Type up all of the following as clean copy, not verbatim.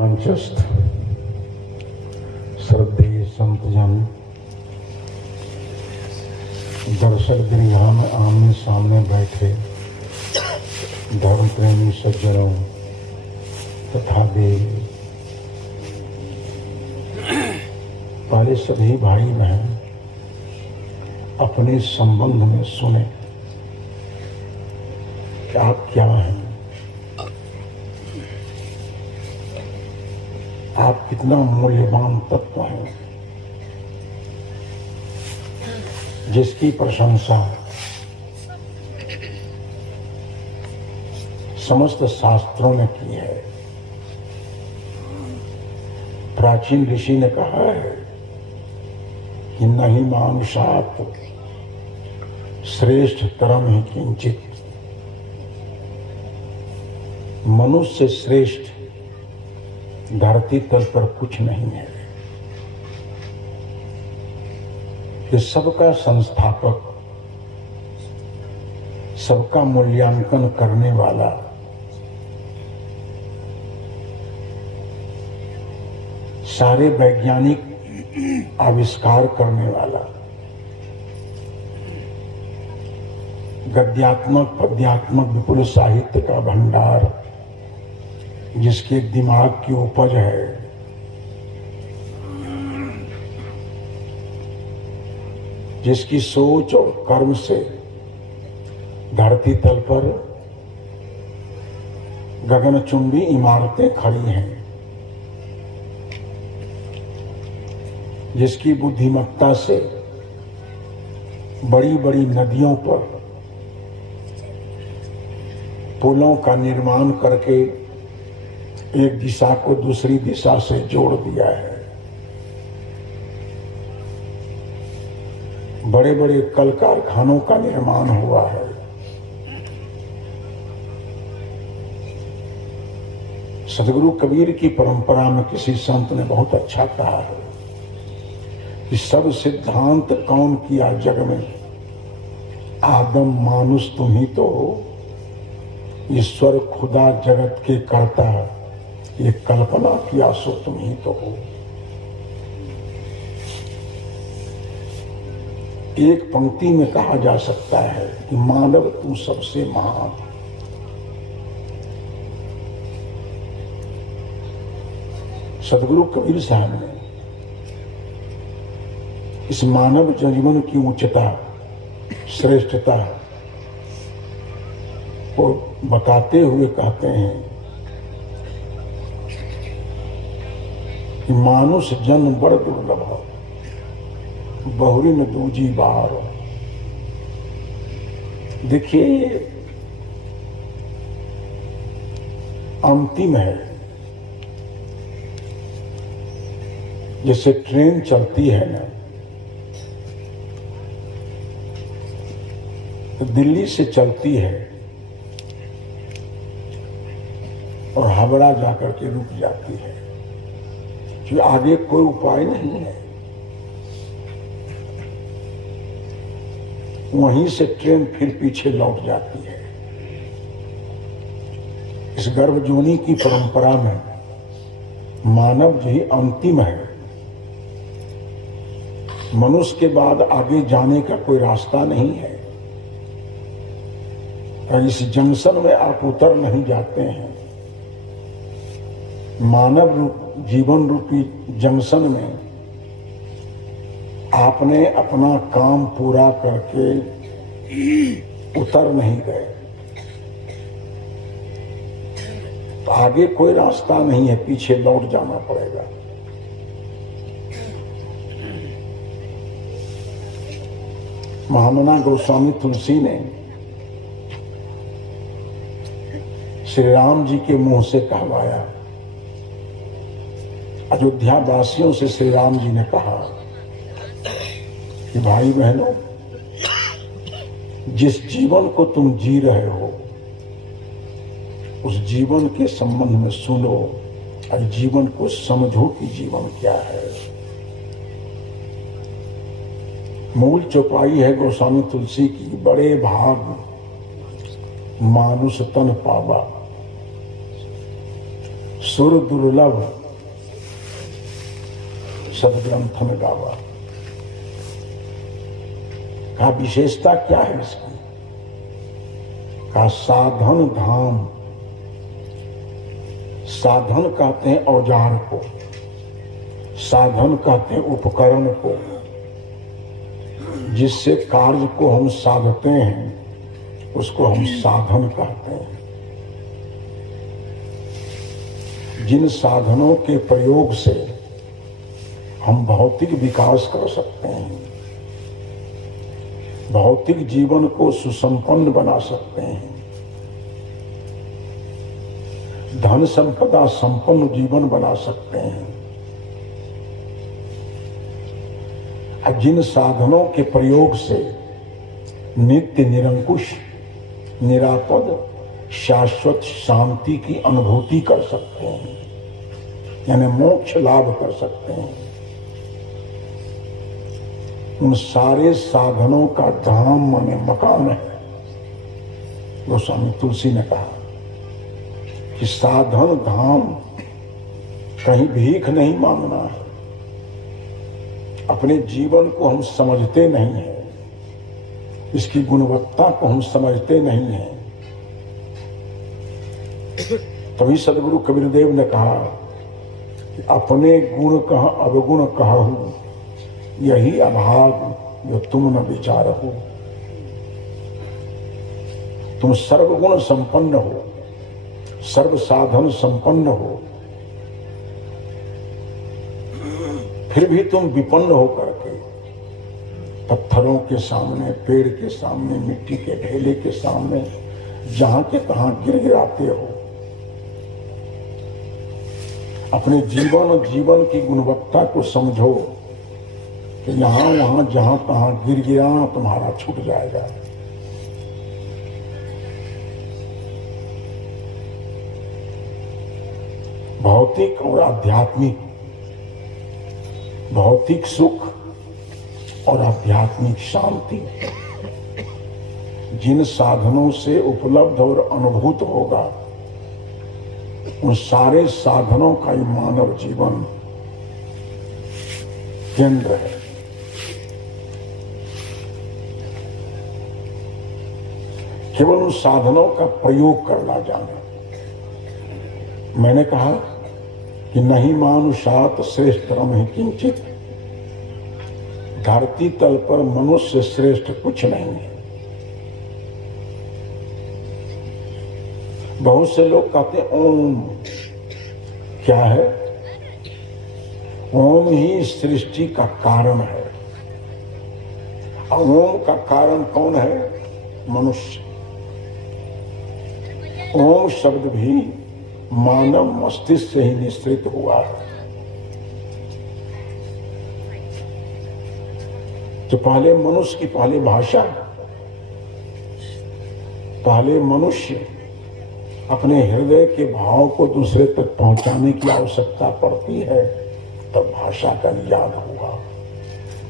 मंचस्थ श्रद्धेय संतजन, दर्शक गृह में आमने सामने बैठे धर्म प्रेमी सज्जनों तथा देव, पहले सभी भाई बहन अपने संबंध में सुने कि आप क्या हैं, आप कितना मूल्यवान तत्व हैं जिसकी प्रशंसा समस्त शास्त्रों ने की है। प्राचीन ऋषि ने कहा है कि नहीं मानुषात् श्रेष्ठ तरम ही किंचित, मनुष्य श्रेष्ठ धरती तल पर कुछ नहीं है। ये सबका संस्थापक, सबका मूल्यांकन करने वाला, सारे वैज्ञानिक आविष्कार करने वाला, गद्यात्मक पद्यात्मक विपुल साहित्य का भंडार जिसके दिमाग की उपज है, जिसकी सोच और कर्म से धरती तल पर गगनचुंबी इमारतें खड़ी हैं, जिसकी बुद्धिमत्ता से बड़ी बड़ी नदियों पर पुलों का निर्माण करके एक दिशा को दूसरी दिशा से जोड़ दिया है। बड़े बड़े कल कारखानों का निर्माण हुआ है। सदगुरु कबीर की परंपरा में किसी संत ने बहुत अच्छा कहा है कि सब सिद्धांत कौन किया जग में, आदम मानुष तुम ही तो हो, ईश्वर खुदा जगत के कर्ता, ये कल्पना किया सो तुम ही तो हो। एक पंक्ति में कहा जा सकता है कि मानव तू सबसे महान। सदगुरु कबीर साहब ने इस मानव जीवन की उच्चता, श्रेष्ठता को बताते हुए कहते हैं कि मानुष जन्म बड़ दुर्लभ, बहुरी न दूजी बार। देखिए अंतिम है। जैसे ट्रेन चलती है ना, तो दिल्ली से चलती है और हावड़ा जाकर के रुक जाती है कि आगे कोई उपाय नहीं है। वहीं से ट्रेन फिर पीछे लौट जाती है। इस गर्भजोनी की परंपरा में मानव जी अंतिम है। मनुष्य के बाद आगे जाने का कोई रास्ता नहीं है। और इस जंक्शन में आप उतर नहीं जाते हैं। मानव जीवन रूपी जंक्शन में आपने अपना काम पूरा करके उतर नहीं गए तो आगे कोई रास्ता नहीं है, पीछे लौट जाना पड़ेगा। महामना गोस्वामी तुलसी ने श्री राम जी के मुंह से कहवाया। अयोध्या वासियों से श्री राम जी ने कहा कि भाई बहनों, जिस जीवन को तुम जी रहे हो उस जीवन के संबंध में सुनो और जीवन को समझो कि जीवन क्या है। मूल चौपाई है गोस्वामी तुलसी की, बड़े भाग मानुष तन पावा सुर दुर्लभ सदग्रंथ में गावा। का विशेषता क्या है इसकी? का साधन धाम। साधन कहते हैं औजार को, साधन कहते हैं उपकरण को, जिससे कार्य को हम साधते हैं उसको हम साधन कहते हैं। जिन साधनों के प्रयोग से हम भौतिक विकास कर सकते हैं, भौतिक जीवन को सुसंपन्न बना सकते हैं, धन संपदा संपन्न जीवन बना सकते हैं, जिन साधनों के प्रयोग से नित्य निरंकुश निरापद शाश्वत शांति की अनुभूति कर सकते हैं, यानी मोक्ष लाभ कर सकते हैं, उन सारे साधनों का धाम माने मकान है। गोस्वामी तुलसी ने कहा कि साधन धाम कहीं भीख नहीं मांगना है। अपने जीवन को हम समझते नहीं हैं, इसकी गुणवत्ता को हम समझते नहीं हैं। तभी सदगुरु कबीरदेव ने कहा कि अपने गुण कह अवगुण कहूं, यही अभाग जो तुम न विचारहु। तुम सर्वगुण संपन्न हो, सर्व साधन संपन्न हो, फिर भी तुम विपन्न होकर के पत्थरों के सामने, पेड़ के सामने, मिट्टी के ढेले के सामने जहां के तहां गिड़गिड़ाते हो। अपने जीवन की गुणवत्ता को समझो कि यहां वहां जहां तहां गिड़गिड़ाना तुम्हारा छूट जाएगा। भौतिक और आध्यात्मिक, भौतिक सुख और आध्यात्मिक शांति जिन साधनों से उपलब्ध और अनुभूत होगा, उन सारे साधनों का ही मानव जीवन केंद्र है। केवल उन साधनों का प्रयोग करना जाना। मैंने कहा कि नहीं मानुषात श्रेष्ठतरम ही किंचित। धरती तल पर मनुष्य श्रेष्ठ कुछ नहीं है। बहुत से लोग कहते हैं ओम क्या है? ओम ही सृष्टि का कारण है। और ओम का कारण कौन है? मनुष्य। ओम शब्द भी मानव मस्तिष्क से ही निश्चित हुआ है। तो पहले मनुष्य की पहले भाषा, पहले मनुष्य अपने हृदय के भाव को दूसरे तक पहुंचाने की आवश्यकता पड़ती है, तब भाषा का इजाद हुआ।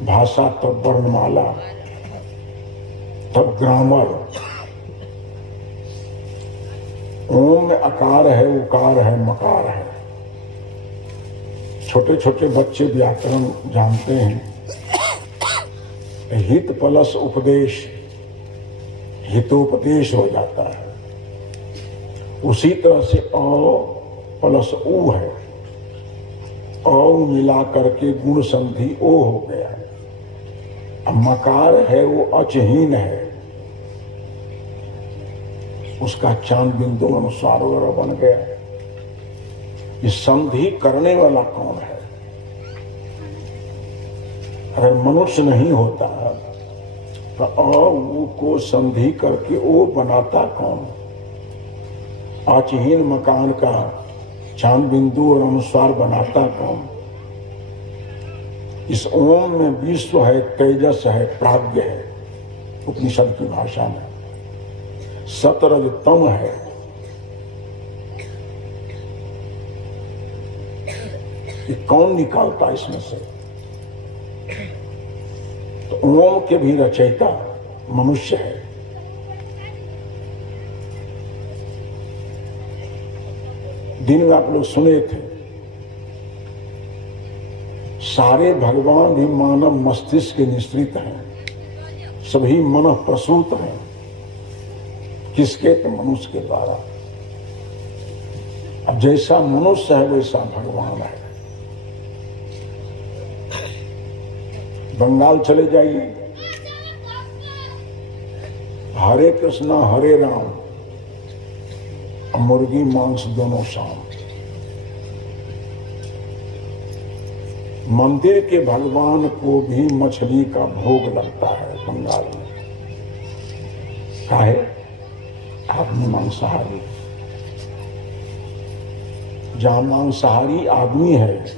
भाषा तब वर्णमाला, तब ग्रामर। ओम में अकार है, उकार है, मकार है। छोटे छोटे बच्चे व्याकरण जानते हैं। हित प्लस उपदेश हितोपदेश हो जाता है। उसी तरह से अ प्लस उ है, अ मिला करके गुण संधि ओ हो गया। अब मकार है वो अचहीन है, उसका चांद बिंदु अनुसार वगैरह बन गया। ये संधि करने वाला कौन है? अगर मनुष्य नहीं होता तो अ उ को संधि करके ओ बनाता कौन? अचहीन मकान का चांद बिंदु और अनुसार बनाता कौन? इस ओम में विश्व है, तेजस है, प्राज्ञ है। उपनिषद की भाषा में सतरजतम है। ये कौन निकालता इसमें से? तो ओम के भी रचयिता मनुष्य है। दिन में आप लोग सुने थे, सारे भगवान भी मानव मस्तिष्क के निश्रित हैं, सभी मन प्रसूत हैं। किसके? तो मनुष्य के द्वारा। अब जैसा मनुष्य है वैसा भगवान है। बंगाल चले जाइए, हरे कृष्णा हरे राम, मुर्गी मांस दोनों शाम। मंदिर के भगवान को भी मछली का भोग लगता है बंगाल में। काहे? आदमी मांसाहारी। जहां मांसाहारी आदमी है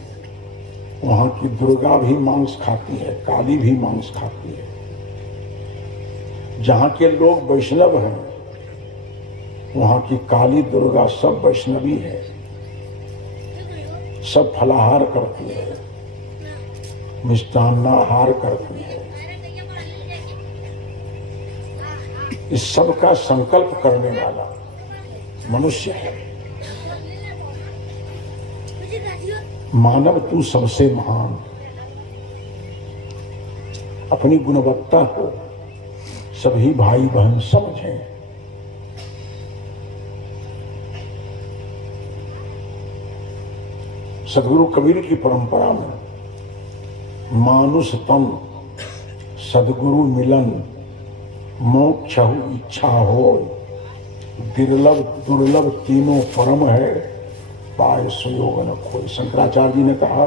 वहां की दुर्गा भी मांस खाती है, काली भी मांस खाती है। जहां के लोग वैष्णव हैं वहां की काली दुर्गा सब वैष्णवी है, सब फलाहार करती है, मिष्टान्नाहार करती है। इस सब का संकल्प करने वाला मनुष्य है। मानव तू सबसे महान। अपनी गुणवत्ता को सभी भाई बहन समझें। सदगुरु कबीर की परंपरा में मानुष तन सदगुरु मिलन मोक्ष इच्छा हो, दुर्लभ दुर्लभ तीनों परम है, पाय सुयोग न खोई। शंकराचार्य जी ने कहा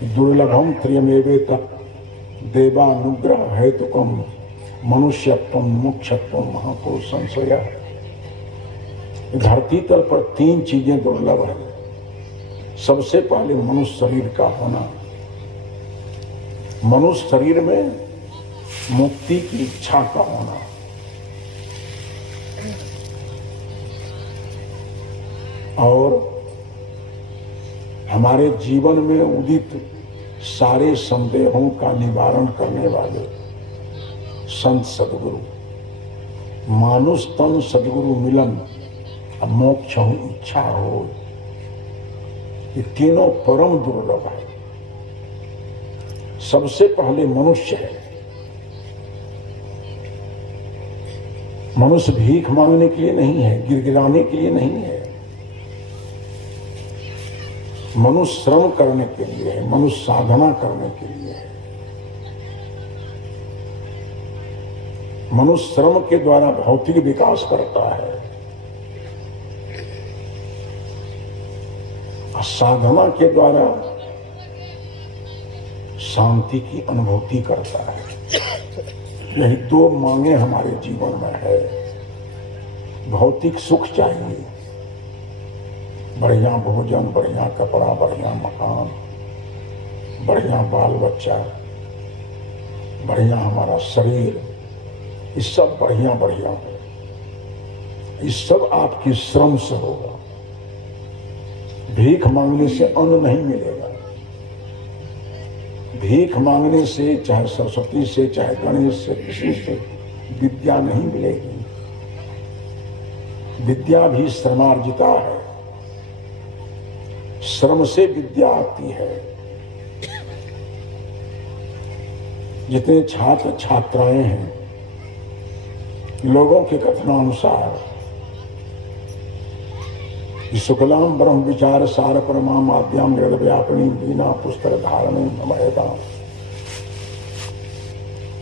कि दुर्लभम त्रियमेवे तत् देवानुग्रह हेतुकम मनुष्यत्वम मोक्षत्वम महापुरुष संशय। धरती तल पर तीन चीजें दुर्लभ है। सबसे पहले मनुष्य शरीर का होना। मनुष्य शरीर में मुक्ति की इच्छा का होना। और हमारे जीवन में उदित सारे संदेहों का निवारण करने वाले संत सदगुरु। मानुष तन सदगुरु मिलन मोक्ष हो इच्छा हो, ये तीनों परम दुर्लभ है। सबसे पहले मनुष्य है। मनुष्य भीख मांगने के लिए नहीं है, गिड़गिड़ाने के लिए नहीं है। मनुष्य श्रम करने के लिए है, मनुष्य साधना करने के लिए है। मनुष्य श्रम के द्वारा भौतिक विकास करता है, साधना के द्वारा शांति की अनुभूति करता है। यही दो मांगे हमारे जीवन में है। भौतिक सुख चाहिए, बढ़िया भोजन, बढ़िया कपड़ा, बढ़िया मकान, बढ़िया बाल बच्चा, बढ़िया हमारा शरीर, ये सब बढ़िया बढ़िया है। ये सब आपकी श्रम से होगा। भीख मांगने से अन्न नहीं मिलेगा। भीख मांगने से, चाहे सरस्वती से, चाहे गणेश से, किसी से विद्या नहीं मिलेगी। विद्या भी श्रमार्जिता है। श्रम से विद्या आती है। जितने छात्र छात्राएं हैं, लोगों के कथनानुसार शुक्लाम ब्रह्म विचार सार परमाम आद्याम व्यापनी बिना पुस्तक धारण नमयता।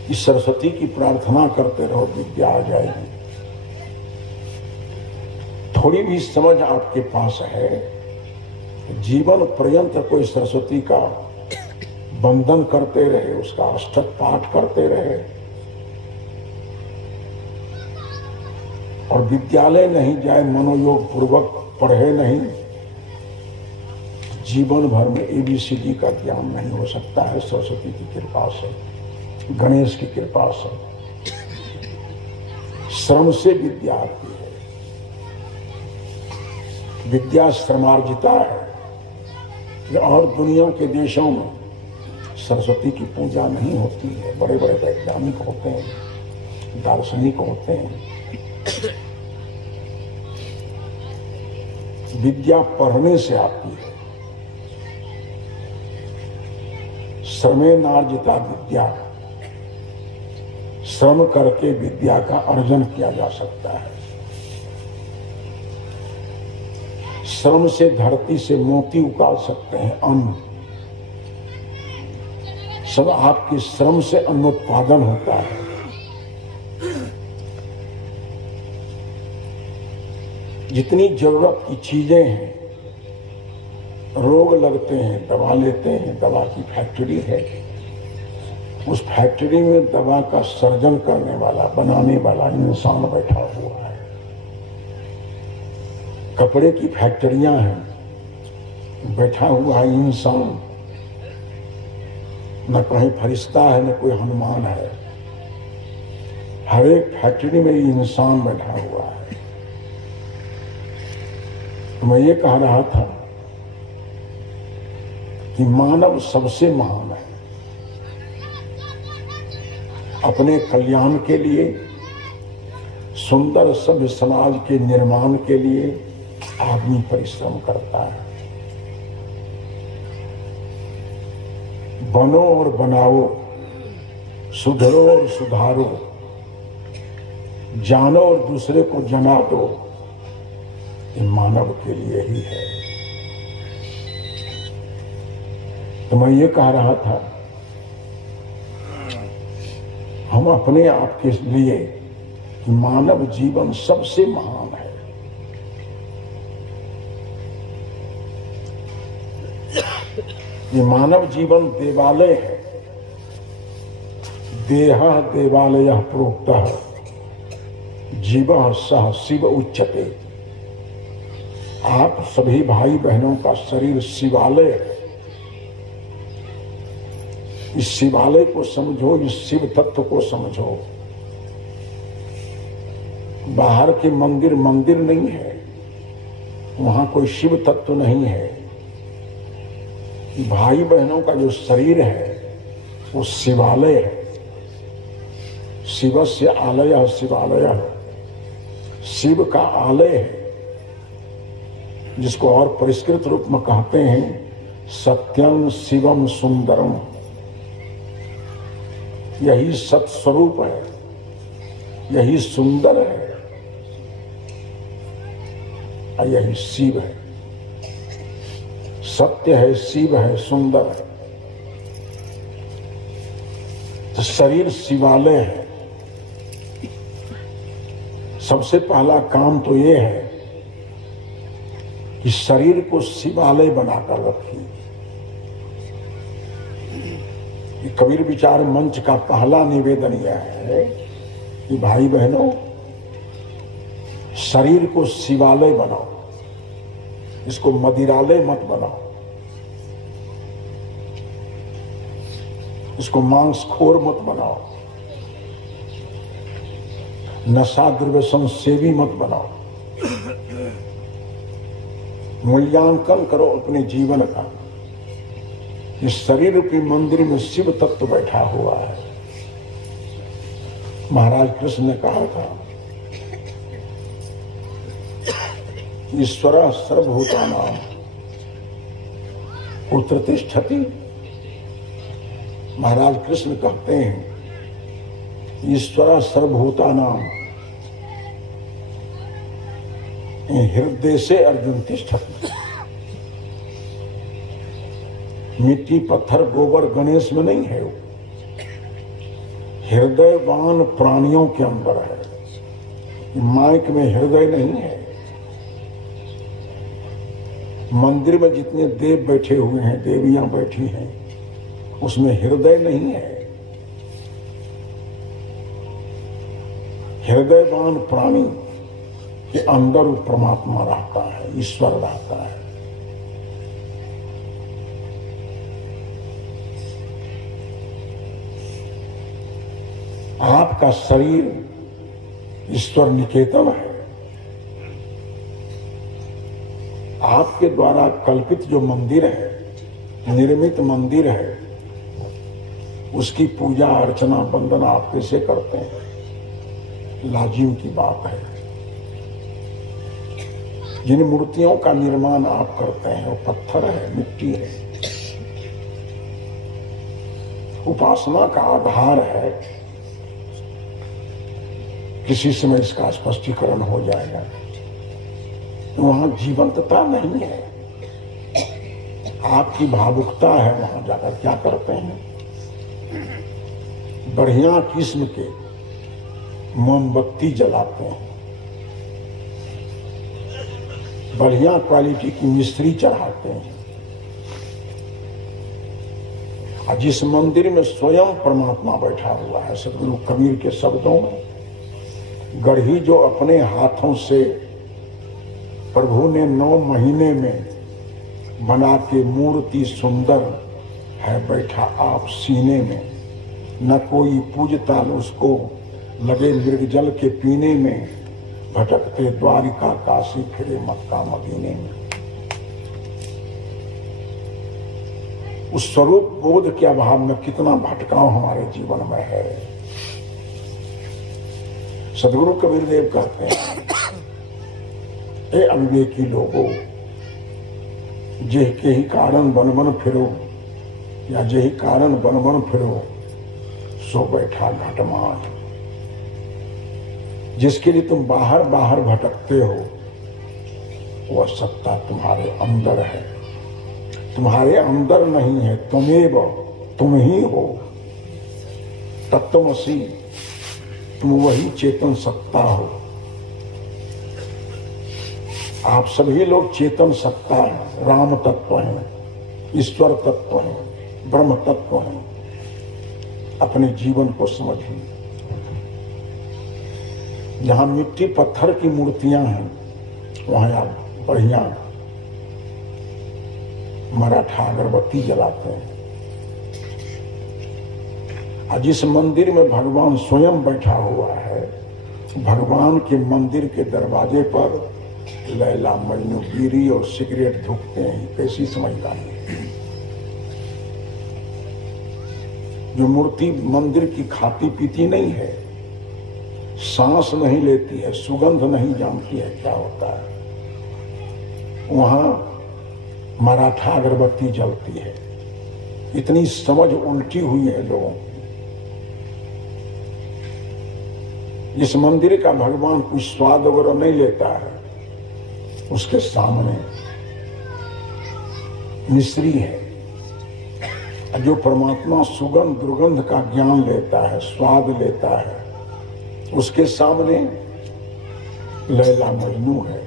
इस सरस्वती की प्रार्थना करते रहो, विद्या आ जाएगी। थोड़ी भी समझ आपके पास है, जीवन पर्यंत कोई सरस्वती का वंदन करते रहे, उसका अष्टक पाठ करते रहे, और विद्यालय नहीं जाए, मनोयोग पूर्वक पढ़े नहीं, जीवन भर में ABCD का ज्ञान नहीं हो सकता है। सरस्वती की कृपा से, गणेश की कृपा से, श्रम से विद्या आती है। विद्या श्रमार्जिता है। और दुनिया के देशों में सरस्वती की पूजा नहीं होती है। बड़े बड़े वैज्ञानिक होते हैं, दार्शनिक होते हैं, विद्या पढ़ने से आती है। श्रमेणार्जिता विद्या, श्रम करके विद्या का अर्जन किया जा सकता है। श्रम से धरती से मोती उगाड़ सकते हैं, अन्न सब आपके श्रम से अन्नोत्पादन होता है। जितनी जरूरत की चीजें हैं, रोग लगते हैं दवा लेते हैं, दवा की फैक्ट्री है, उस फैक्ट्री में दवा का सर्जन करने वाला, बनाने वाला इंसान बैठा हुआ है। कपड़े की फैक्ट्रियां हैं, बैठा हुआ है इंसान, न कहीं फरिश्ता है न कोई हनुमान है, हर एक फैक्ट्री में इंसान बैठा हुआ है। तो मैं ये कह रहा था कि मानव सबसे महान है। अपने कल्याण के लिए, सुंदर सभ्य समाज के निर्माण के लिए आदमी परिश्रम करता है। बनो और बनाओ, सुधरो और सुधारो, जानो और दूसरे को जना दो, ये मानव के लिए ही है। तो मैं ये कह रहा था, हम अपने आप के लिए कि मानव जीवन सबसे महान है। ये मानव जीवन देवालय है। देह देवालय प्रोक्तः जीवः सः शिव उच्यते। आप सभी भाई बहनों का शरीर शिवालय है। इस शिवालय को समझो, इस शिव तत्व को समझो। बाहर के मंदिर मंदिर नहीं है, वहां कोई शिव तत्व नहीं है। भाई बहनों का जो शरीर है वो शिवालय है। शिवस्य आलयः शिवालयः, शिव का आलय है, जिसको और परिष्कृत रूप में कहते हैं सत्यम शिवम सुंदरम। यही सत्स्वरूप है, यही सुंदर है और यही शिव है। सत्य है, शिव है, सुंदर है। तो शरीर शिवालय है। सबसे पहला काम तो ये है कि शरीर को शिवालय बनाकर रखिए। ये कबीर विचार मंच का पहला निवेदन यह है कि भाई बहनों, शरीर को शिवालय बनाओ, इसको मदिरालय मत बनाओ, इसको मांसखोर मत बनाओ, नशा द्रव्य संसेवी मत बनाओ। मूल्यांकन करो अपने जीवन का। इस शरीर रूपी मंदिर में शिव तत्व बैठा हुआ है। महाराज कृष्ण ने कहा था, ईश्वर सर्वभूतानां पुत्र तिष्ठति। महाराज कृष्ण कहते हैं, ईश्वर सर्वभूतानां हृदय से अर्जुन तिष्ठति। मिट्टी पत्थर गोबर गणेश में नहीं है, वो हृदयवान प्राणियों के अंदर है। माइक में हृदय नहीं है। मंदिर में जितने देव बैठे हुए हैं, देवियां बैठी हैं, उसमें हृदय नहीं है। हृदयवान प्राणी के अंदर परमात्मा रहता है, ईश्वर रहता है। आपका शरीर ईश्वर निकेतन है। आपके द्वारा कल्पित जो मंदिर है, निर्मित मंदिर है, उसकी पूजा अर्चना वंदना आप कैसे करते हैं? लाजिम की बात है। जिन मूर्तियों का निर्माण आप करते हैं वो पत्थर है, मिट्टी है। उपासना का आधार है, किसी समय इसका स्पष्टीकरण हो जाएगा। वहां जीवंतता नहीं है, आपकी भावुकता है। वहां जाकर क्या करते हैं, बढ़िया किस्म के मोमबत्ती जलाते हैं, बढ़िया क्वालिटी की मिश्री चढ़ाते हैं। और जिस मंदिर में स्वयं परमात्मा बैठा हुआ है, सदगुरु कबीर के शब्दों में, गढ़ी जो अपने हाथों से प्रभु ने 9 महीने में बना के मूर्ति सुंदर है, बैठा आप सीने में। न कोई पूजता उसको, लगे मृगजल के पीने में, भटकते द्वारिका काशी फिरे मक्का मदीने में। उस स्वरूप बोध के अभाव में कितना भटकाव हमारे जीवन में है। सदगुरु कबीर देव कहते हैं, ए अविवेकी लोगों, जेह के ही कारण बन बन फिरो, या जेही कारण बन बन फिरो, सो बैठा घटमान। जिसके लिए तुम बाहर बाहर भटकते हो, वह सत्ता तुम्हारे अंदर है। तुम्हारे अंदर नहीं है, तुमेव, तुम ही हो। तत्वमसि, तुम वही चेतन सत्ता हो। आप सभी लोग चेतन सत्ता हैं, राम तत्व हैं, ईश्वर तत्व हैं, ब्रह्म तत्व हैं। अपने जीवन को समझिए। जहां मिट्टी पत्थर की मूर्तियां हैं, वहां आप बढ़िया मराठा अगरबत्ती जलाते हैं। और जिस मंदिर में भगवान स्वयं बैठा हुआ है, भगवान के मंदिर के दरवाजे पर लैला मजनू बीड़ी और सिगरेट धूकते हैं। कैसी समझदारी। जो मूर्ति मंदिर की खाती पीती नहीं है, सांस नहीं लेती है, सुगंध नहीं जानती है क्या होता है, वहां मराठा अगरबत्ती जलती है। इतनी समझ उल्टी हुई है लोगों की। जिस मंदिर का भगवान कुछ स्वाद वगैरह नहीं लेता है, उसके सामने मिश्री है। जो परमात्मा सुगंध दुर्गंध का ज्ञान लेता है, स्वाद लेता है, उसके सामने लैला मजनू है,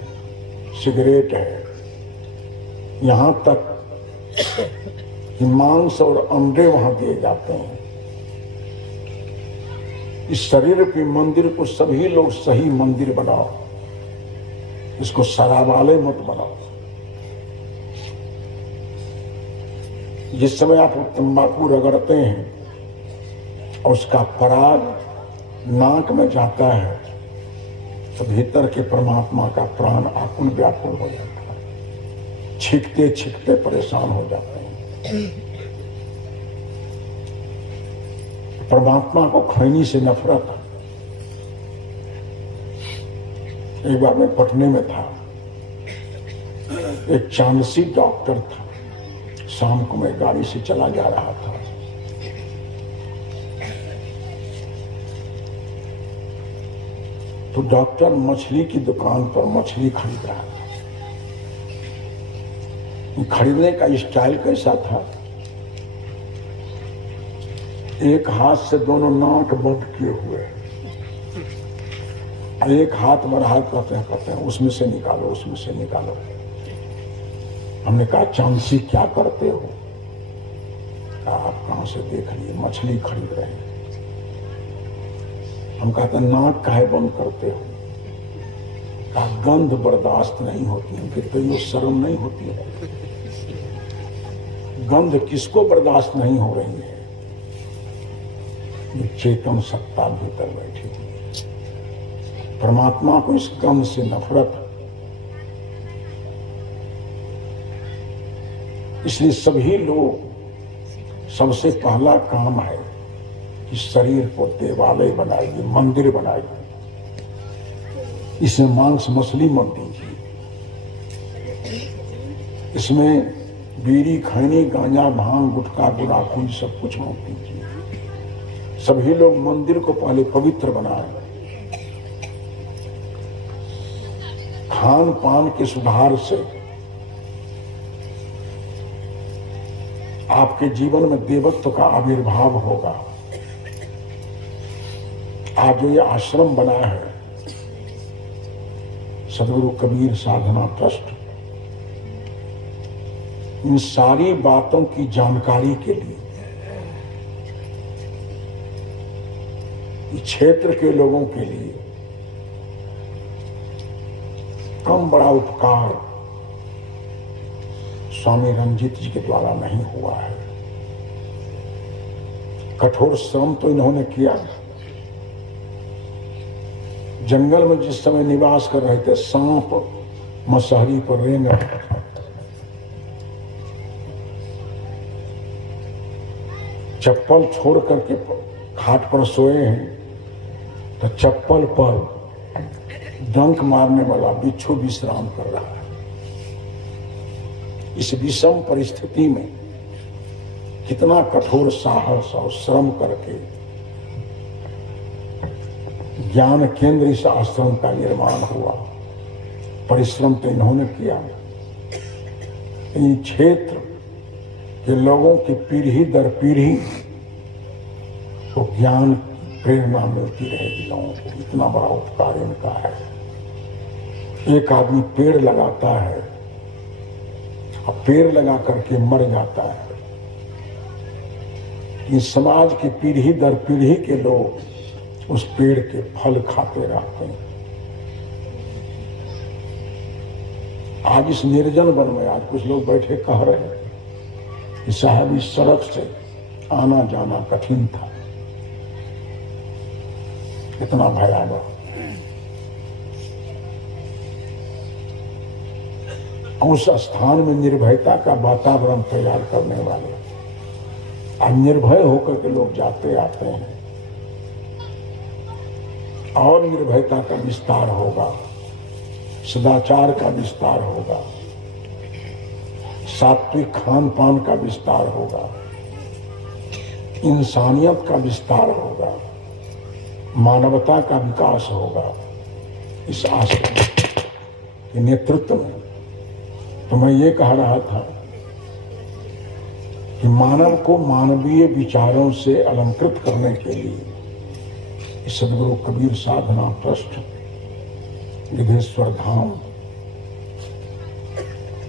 सिगरेट है। यहां तक कि मांस और अंडे वहां दिए जाते हैं। इस शरीर के मंदिर को सभी लोग सही मंदिर बनाओ, इसको शराबालय मत बनाओ। जिस समय आप तंबाकू रगड़ते हैं और उसका पराग नाक में जाता है, तो भीतर के परमात्मा का प्राण आकुल व्याकुल हो जाता है। छींकते छींकते परेशान हो जाते हैं। परमात्मा को खैनी से नफरत है। एक बार मैं पटने में था, एक चांदसी डॉक्टर था। शाम को मैं गाड़ी से चला जा रहा था, तो डॉक्टर मछली की दुकान पर मछली खरीद रहा था। खरीदने का स्टाइल कैसा था, एक हाथ से दोनों नाक बंद किए हुए, एक हाथ बढ़ा कहते हैं उसमें से निकालो, उसमें से निकालो। हमने कहा चांसी क्या करते हो? कहा आप कहां से देख लिए, मछली खरीद रहे हैं। हम कहते नाक काहे बंद करते हो? कहा गंध बर्दाश्त नहीं होती है। फिर तो ये शर्म नहीं होती है? गंध किसको बर्दाश्त नहीं हो रही है? ये चेतन सत्ता भीतर बैठी है। परमात्मा को इस गंध से नफरत है। इसलिए सभी लोग, सबसे पहला काम है कि शरीर को देवालय बनाइए, मंदिर बनाइए। इसमें मांस मछली मत दीजिए, इसमें बीड़ी, खैनी, गांजा, भांग, गुटखा, गुड़ाखुई सब कुछ मत कीजिए। सभी लोग मंदिर को पहले पवित्र बनाए। खान पान के सुधार से आपके जीवन में देवत्व का आविर्भाव होगा। आज जो ये आश्रम बना है सदगुरु कबीर साधना ट्रस्ट, इन सारी बातों की जानकारी के लिए क्षेत्र के लोगों के लिए कम बड़ा उपकार स्वामी रंजीत जी के द्वारा नहीं हुआ है। कठोर श्रम तो इन्होंने किया। जंगल में जिस समय निवास कर रहे थे, सांप मसहरी पर रेंग रहा था। चप्पल छोड़ करके खाट पर सोए हैं तो चप्पल पर डंक मारने वाला बिच्छू विश्राम कर रहा है। इस विषम परिस्थिति में कितना कठोर साहस और श्रम करके ज्ञान केंद्र इस आश्रम का निर्माण हुआ। परिश्रम तो इन्होंने किया। इन क्षेत्र के लोगों की पीढ़ी दर पीढ़ी को ज्ञान प्रेरणा मिलती रहेगी। लोगों को इतना बड़ा उपकार इनका है। एक आदमी पेड़ लगाता है और पेड़ लगा करके मर जाता है। इस समाज की पीढ़ी दर पीढ़ी के लोग उस पेड़ के फल खाते रहते हैं। आज इस निर्जन वन में आज कुछ लोग बैठे कह रहे हैं कि साहब इस सड़क से आना जाना कठिन था। इतना भयावह। उस स्थान में निर्भयता का वातावरण तैयार करने वाले और निर्भय होकर के लोग जाते आते हैं। और निर्भयता का विस्तार होगा, सदाचार का विस्तार होगा, सात्विक खान पान का विस्तार होगा, इंसानियत का विस्तार होगा, मानवता का विकास होगा। इस आश्रम के नेतृत्व में तो मैं ये कह रहा था कि मानव को मानवीय विचारों से अलंकृत करने के लिए सदगुरु कबीर साधना ट्रस्ट विदेश्वर धाम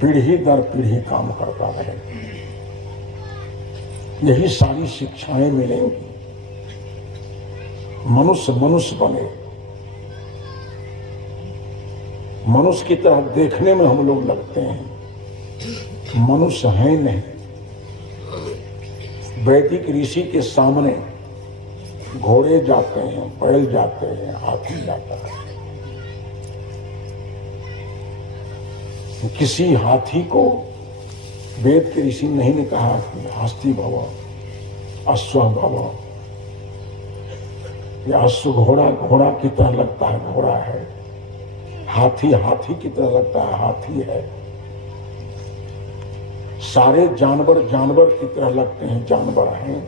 पीढ़ी दर पीढ़ी काम करता रहे। यही सारी शिक्षाएं मिलेंगी। मनुष्य मनुष्य बने। मनुष्य की तरह देखने में हम लोग लगते हैं, मनुष्य है नहीं। वैदिक ऋषि के सामने घोड़े जाते हैं, बैल जाते हैं, हाथी जाता है। किसी हाथी को वेद के ऋषि नहीं ने कहा कि हस्ती भव, अश्व भव। या अश्व घोड़ा घोड़ा की तरह लगता है, घोड़ा है। हाथी हाथी की तरह लगता है, हाथी है। सारे जानवर जानवर की तरह लगते हैं, जानवर हैं।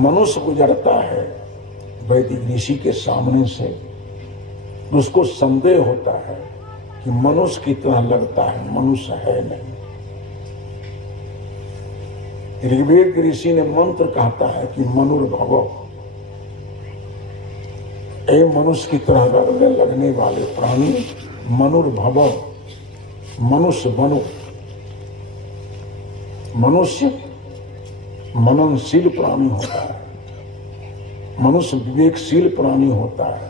मनुष्य गुजरता है वैदिक ऋषि के सामने से, उसको संदेह होता है कि मनुष्य की तरह लगता है, मनुष्य है नहीं। ऋग्वेद ऋषि ने मंत्र कहता है कि मनुर्भव, ए मनुष्य की तरह लगने वाले प्राणी मनुर्भव, मनुष्य बनो। मनुष्य मननशील प्राणी होता है, मनुष्य विवेकशील प्राणी होता है।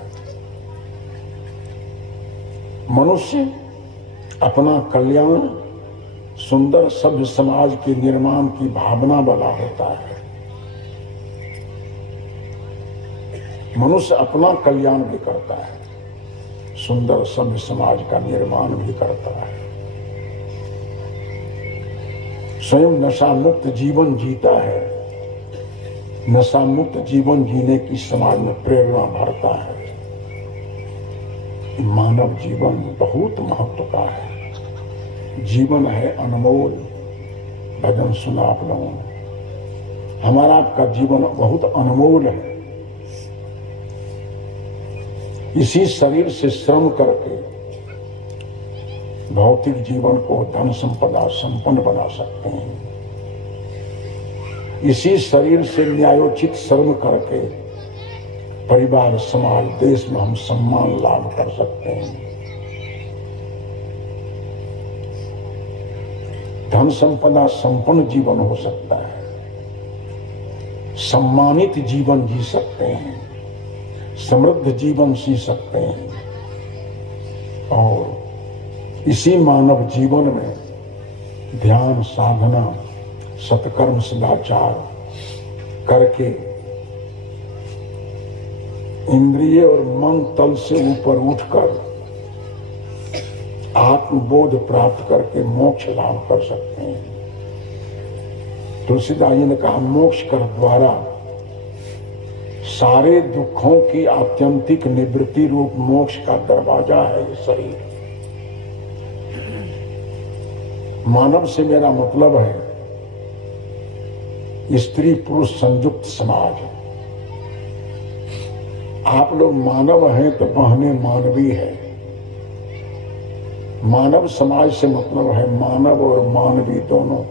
मनुष्य अपना कल्याण, सुंदर सभ्य समाज के निर्माण की भावना वाला होता है। मनुष्य अपना कल्याण भी करता है, सुंदर सभ्य समाज का निर्माण भी करता है। स्वयं नशा मुक्त जीवन जीता है। नशा मुक्त जीवन जीने की समाज में प्रेरणा भरता है। मानव जीवन बहुत महत्व का है। जीवन है अनमोल। भजन सुना आप लोगों ने, हमारा आपका जीवन बहुत अनमोल है। इसी शरीर से श्रम करके भौतिक जीवन को धन संपदा संपन्न बना सकते हैं। इसी शरीर से न्यायोचित श्रम करके परिवार, समाज, देश में हम सम्मान लाभ कर सकते हैं। धन संपदा संपन्न जीवन हो सकता है, सम्मानित जीवन जी सकते हैं, समृद्ध जीवन जी सकते हैं। और इसी मानव जीवन में ध्यान, साधना, सत्कर्म, सदाचार करके इंद्रिय और मन तल से ऊपर उठकर आत्मबोध प्राप्त करके मोक्ष लाभ कर सकते हैं। तुलसीदास जी ने कहा, मोक्ष कर द्वारा सारे दुखों की आत्यंतिक निवृत्ति रूप मोक्ष का दरवाजा है ये शरीर। मानव से मेरा मतलब है स्त्री पुरुष संयुक्त समाज। आप लोग मानव हैं तो बहने मानवी है। मानव समाज से मतलब है मानव और मानवी दोनों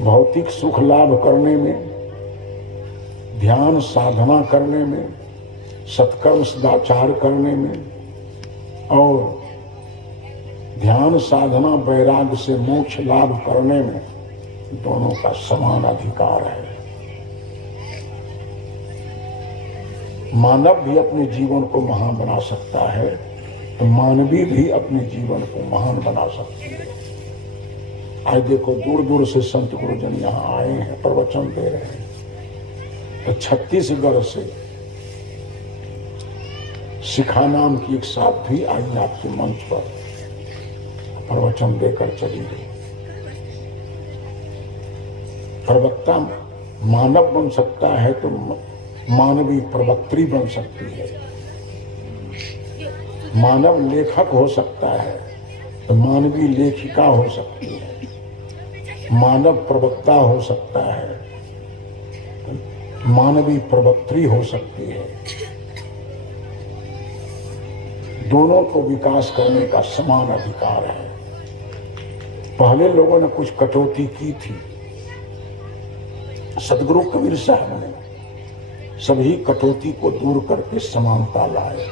भौतिक सुख लाभ करने में, ध्यान साधना करने में, सत्कर्म सदाचार करने में और ध्यान साधना वैराग्य से मोक्ष लाभ करने में दोनों का समान अधिकार है। मानव भी अपने जीवन को महान बना सकता है तो मानवी भी अपने जीवन को महान बना सकती है। आज देखो दूर दूर से संत गुरुजन यहाँ आए हैं, प्रवचन दे रहे हैं। तो छत्तीसगढ़ से शिखा नाम की एक साध्वी आई आपके मंच पर, प्रवचन देकर चली गई। प्रवक्ता मानव बन सकता है तो मानवी प्रवक्त्री बन सकती है। मानव लेखक हो सकता है तो मानवी लेखिका हो सकती है। मानव प्रवक्ता हो सकता है तो मानवी प्रवक्त्री हो सकती है। दोनों को विकास करने का समान अधिकार है। पहले लोगों ने कुछ कटौती की थी, सदगुरु कबीर साहब ने सभी कटौती को दूर करके समानता लाए।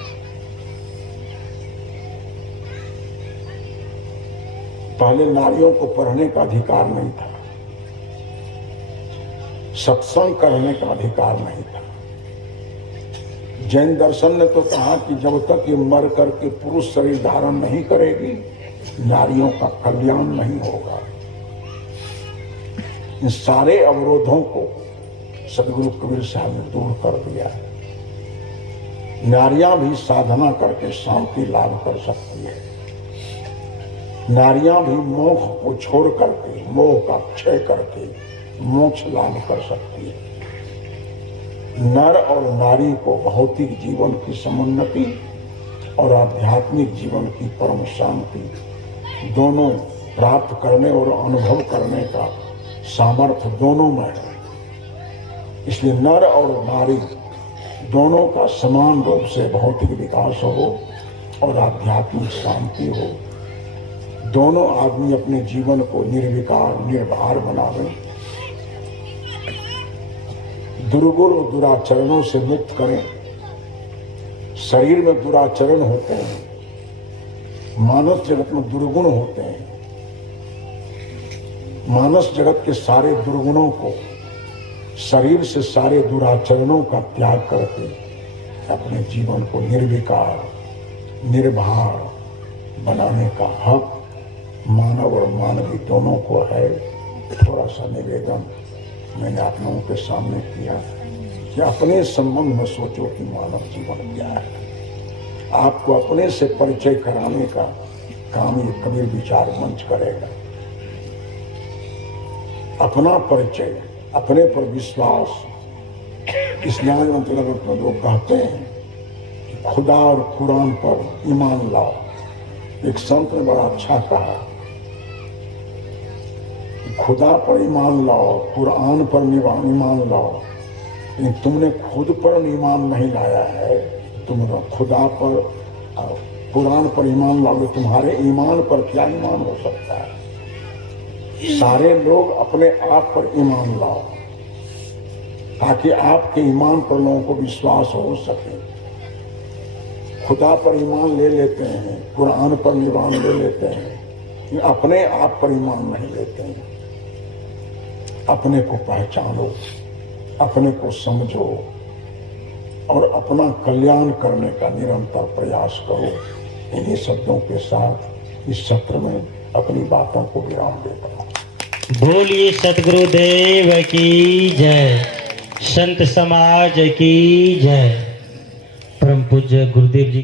पहले नारियों को पढ़ने का अधिकार नहीं था, सत्संग करने का अधिकार नहीं था। जैन दर्शन ने तो कहा कि जब तक ये मर करके पुरुष शरीर धारण नहीं करेगी नारियों का कल्याण नहीं होगा। इन सारे अवरोधों को सदगुरु कबीर साहब ने दूर कर दिया। नारियां भी साधना करके शांति लाभ कर सकती है। नारियां भी मोह को छोड़ करके, मोह का क्षय करके मोक्ष लाभ कर सकती है। नर और नारी को भौतिक जीवन की समुन्नति और आध्यात्मिक जीवन की परम शांति दोनों प्राप्त करने और अनुभव करने का सामर्थ्य दोनों में है। इसलिए नर और नारी दोनों का समान रूप से भौतिक विकास हो और आध्यात्मिक शांति हो। दोनों आदमी अपने जीवन को निर्विकार निर्भर बनावे, दुर्गुण और दुराचरणों से मुक्त करें। शरीर में दुराचरण होते हैं, मानस जगत में दुर्गुण होते हैं। मानस जगत के सारे दुर्गुणों को, शरीर से सारे दुराचरणों का त्याग करके अपने जीवन को निर्विकार निर्भार बनाने का हक मानव और मानवी दोनों को है। थोड़ा सा निवेदन मैंने आप लोगों के सामने किया कि अपने संबंध में सोचो कि मानव जीवन क्या है। आपको अपने से परिचय कराने का काम ये कबीर विचार मंच करेगा। अपना परिचय, अपने पर विश्वास। इस्लाम में मतलब लोग कहते हैं कि खुदा और कुरान पर ईमान लाओ। एक संत ने बड़ा अच्छा कहा, खुदा पर ईमान लाओ, कुरान पर ईमान लाओ, लेकिन तुमने खुद पर ईमान नहीं लाया है। तुम खुदा पर कुरान पर ईमान लाओगे, तुम्हारे ईमान पर क्या ईमान हो सकता है? सारे लोग अपने आप पर ईमान लाओ, ताकि आपके ईमान पर लोगों को विश्वास हो सके। खुदा पर ईमान ले लेते हैं, कुरान पर ईमान ले लेते हैं, अपने आप पर ईमान नहीं लेते हैं। अपने को पहचानो, अपने को समझो और अपना कल्याण करने का निरंतर प्रयास करो। इन्हीं शब्दों के साथ इस सत्र में अपनी बातों को विराम देता हूँ। बोलिए सतगुरुदेव की जय, संत समाज की जय। परम पूज्य गुरुदेव जी